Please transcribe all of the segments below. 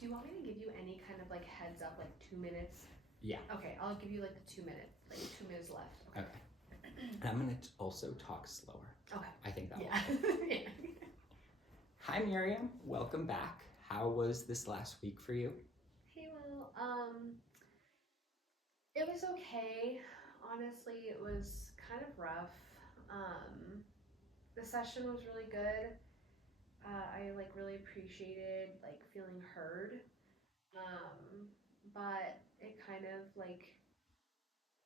Do you want me to give you any kind of like heads up, like 2 minutes? Yeah. Okay, I'll give you like the 2 minute, like 2 minutes left. Okay. And I'm gonna also talk slower. Okay. I think that will Yeah. help. Yeah. Hi Miriam, welcome back. How was this last week for you? Hey, well, it was okay. Honestly, it was kind of rough. Um, the session was really good. I like really appreciated like feeling heard. Um, but it kind of like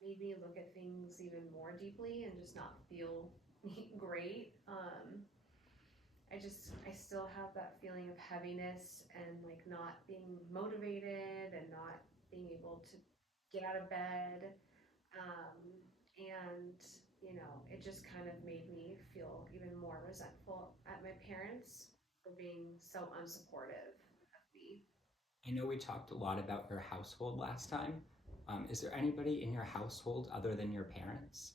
made me look at things even more deeply and just not feel great. I still have that feeling of heaviness and like not being motivated and not being able to get out of bed. Um, and, it just kind of made me feel even more resentful at my parents for being so unsupportive of me. I know we talked a lot about your household last time. Is there anybody in your household other than your parents?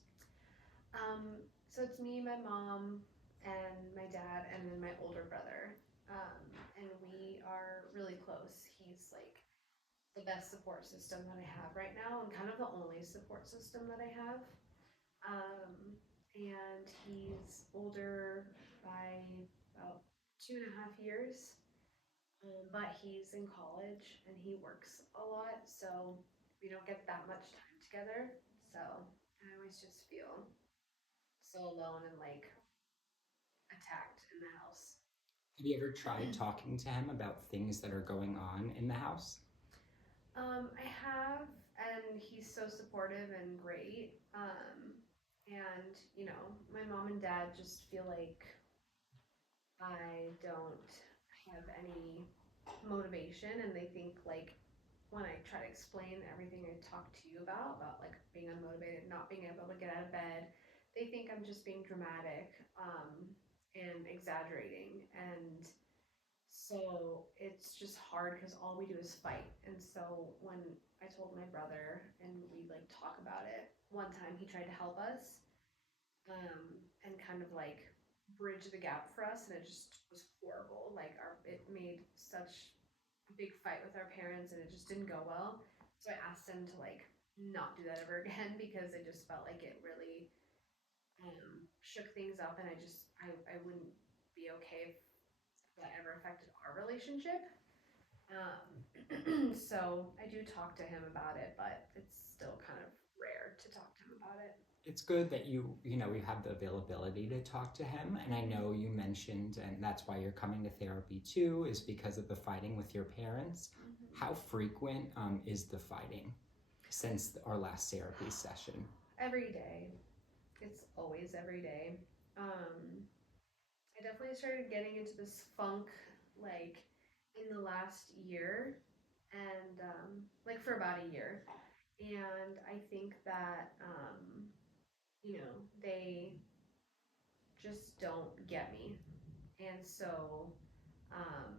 So it's me, my mom, and my dad, and then my older brother. And we are really close. He's like the best support system that I have right now, and kind of the only support system that I have. And he's older by about 2.5 years, but he's in college and he works a lot, so we don't get that much time together. So I always just feel so alone and like attacked in the house. Have you ever tried talking to him about things that are going on in the house? I have, and he's so supportive and great. And my mom and dad just feel like I don't have any motivation, and they think like when I try to explain everything I talked to you about like being unmotivated, not being able to get out of bed, they think I'm just being dramatic and exaggerating. And so it's just hard because all we do is fight. And so when I told my brother and we like talk about it, one time he tried to help us and kind of like bridge the gap for us, and it just was horrible. Like it made such a big fight with our parents, and it just didn't go well. So I asked him to like not do that ever again because I just felt like it really shook things up, and I wouldn't be okay if that ever affected our relationship. So I do talk to him about it, but it's still kind of rare to talk to him about it. It's good that you have the availability to talk to him, and I know you mentioned, and that's why you're coming to therapy too, is because of the fighting with your parents. How frequent is the fighting since our last therapy session? Every day. It's always every day. I definitely started getting into this funk like in the last year, and like for about a year. And I think that, they just don't get me. And so um,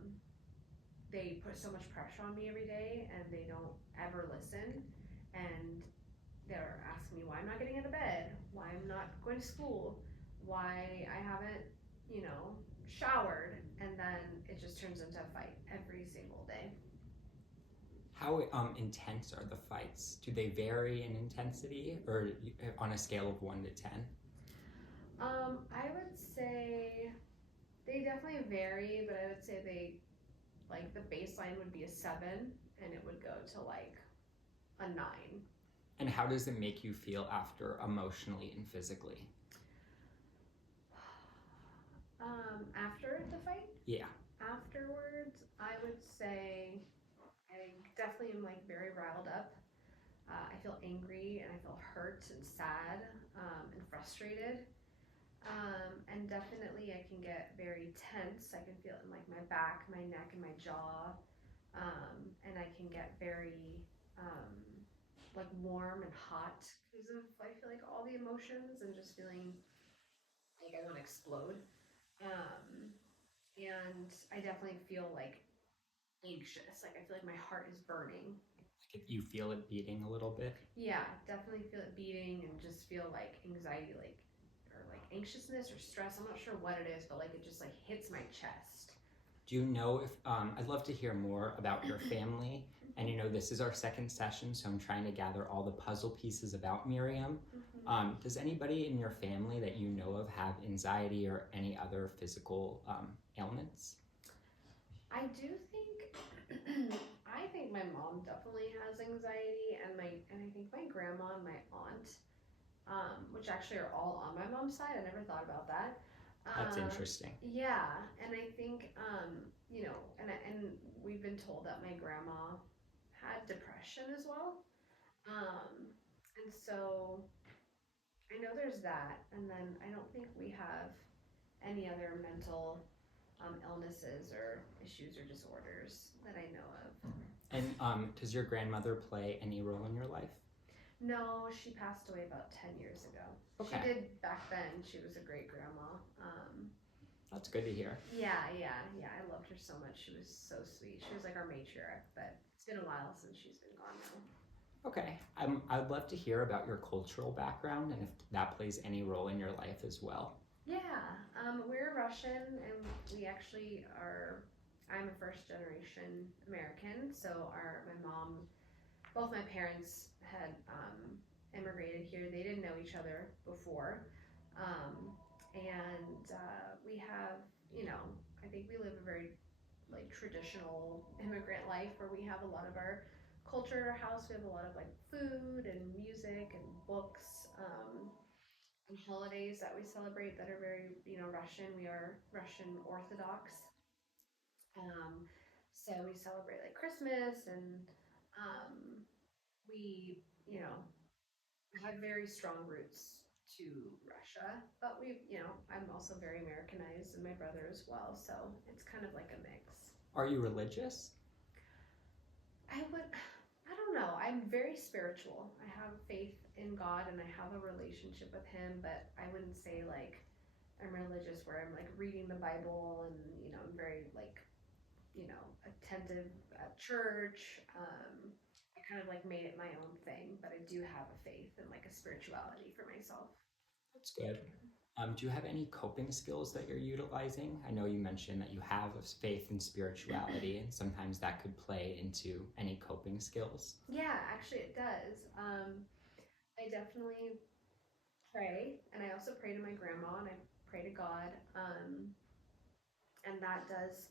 they put so much pressure on me every day and they don't ever listen. And they're asking me why I'm not getting out of bed, why I'm not going to school, why I haven't, showered. And then it just turns into a fight every single day. How intense are the fights? Do they vary in intensity or on a scale of 1 to 10? I would say they definitely vary, but I would say they like the baseline would be a 7 and it would go to like a 9. And how does it make you feel after emotionally and physically? After the fight, Yeah. afterwards, I would say I definitely am like very riled up. I feel angry and I feel hurt and sad and frustrated. And definitely, I can get very tense. I can feel it in like my back, my neck, and my jaw. And I can get very like warm and hot because of I feel like all the emotions and just feeling like I want to explode. Um, and I definitely feel like anxious. Like I feel like my heart is burning. Like you feel it beating a little bit? Yeah, definitely feel it beating and just feel like anxiety, like or like anxiousness or stress. I'm not sure what it is, but like it just like hits my chest. Do you know if I'd love to hear more about your family? And this is our second session, so I'm trying to gather all the puzzle pieces about Miriam. Does anybody in your family that you know of have anxiety or any other physical ailments? I do think I think my mom definitely has anxiety, and I think my grandma and my aunt, which actually are all on my mom's side. I never thought about that. That's interesting. Yeah, and I think and we've been told that my grandma had depression as well. And so I know there's that, and then I don't think we have any other mental illnesses or issues or disorders that I know of. And does your grandmother play any role in your life? No, she passed away about 10 years ago. Okay. She did back then. She was a great grandma. That's good to hear. Yeah. I loved her so much. She was so sweet. She was like our matriarch, but it's been a while since she's been gone now. Okay. I'd love to hear about your cultural background and if that plays any role in your life as well. Yeah, we're Russian, and we actually are. I'm a first generation American, so my mom, both my parents had immigrated here. They didn't know each other before, and we have, I think we live a very like traditional immigrant life where we have a lot of our culture at our house. We have a lot of like food and music and books. And holidays that we celebrate that are very, Russian. We are Russian Orthodox. So we celebrate like Christmas, and we, have very strong roots to Russia. But I'm also very Americanized, and my brother as well. So it's kind of like a mix. Are you religious? I don't know. I'm very spiritual. I have faith in God and I have a relationship with Him, but I wouldn't say like I'm religious where I'm like reading the Bible and, I'm very like, attentive at church. I kind of like made it my own thing, but I do have a faith and like a spirituality for myself. That's good. Do you have any coping skills that you're utilizing? I know you mentioned that you have a faith in spirituality, and sometimes that could play into any coping skills. Yeah, actually, it does. I definitely pray, and I also pray to my grandma, and I pray to God, and that does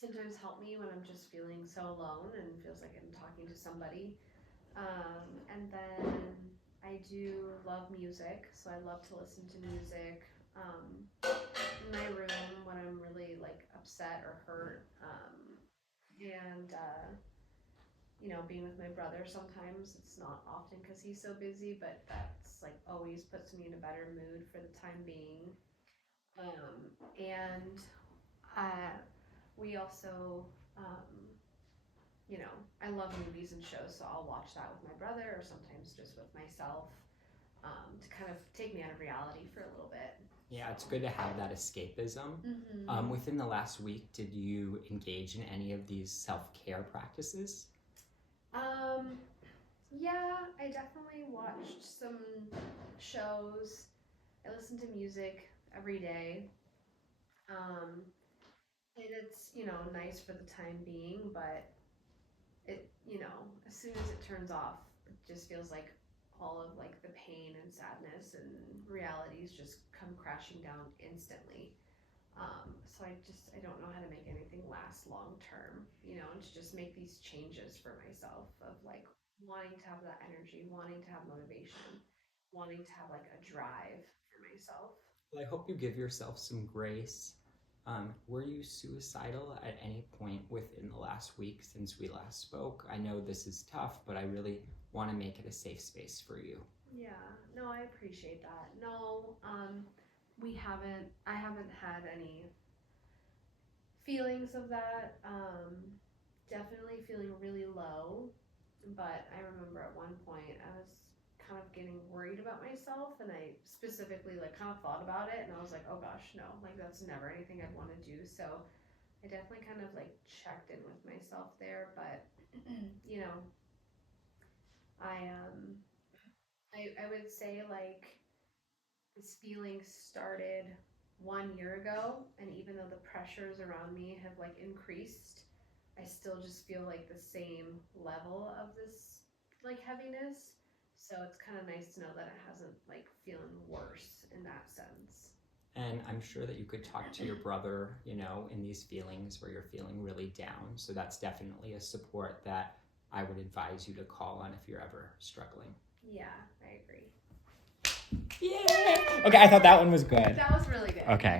sometimes help me when I'm just feeling so alone and feels like I'm talking to somebody. And then I do love music, so I love to listen to music in my room when I'm really like upset or hurt. And being with my brother sometimes, it's not often because he's so busy, but that's like always puts me in a better mood for the time being. And we also, I love movies and shows, so I'll watch that with my brother or sometimes just with myself, to kind of take me out of reality for a little bit. Yeah, it's good to have that escapism. Within the last week, did you engage in any of these self-care practices? Yeah, I definitely watched some shows. I listen to music every day. And it's, nice for the time being, but it, as soon as it turns off, it just feels like all of like the pain and sadness and realities just come crashing down instantly. So I don't know how to make anything last long term, and to just make these changes for myself of like wanting to have that energy, wanting to have motivation, wanting to have like a drive for myself. Well, I hope you give yourself some grace. Were you suicidal at any point within the last week since we last spoke? I know this is tough, but I really want to make it a safe space for you. Yeah, no, I appreciate that. No, I haven't had any feelings of that. Definitely feeling really low, but I remember at one point I was kind of getting worried about myself, and I specifically like kind of thought about it, and I was like, oh gosh, no, like that's never anything I'd want to do. So I definitely kind of like checked in with myself there, but I I would say like this feeling started 1 year ago, and even though the pressures around me have like increased, I still just feel like the same level of this like heaviness. So it's kind of nice to know that it hasn't like feeling worse in that sense. And I'm sure that you could talk to your brother, you know, in these feelings where you're feeling really down. So that's definitely a support that I would advise you to call on if you're ever struggling. Yeah, I agree. Yeah. Okay, I thought that one was good. That was really good. Okay.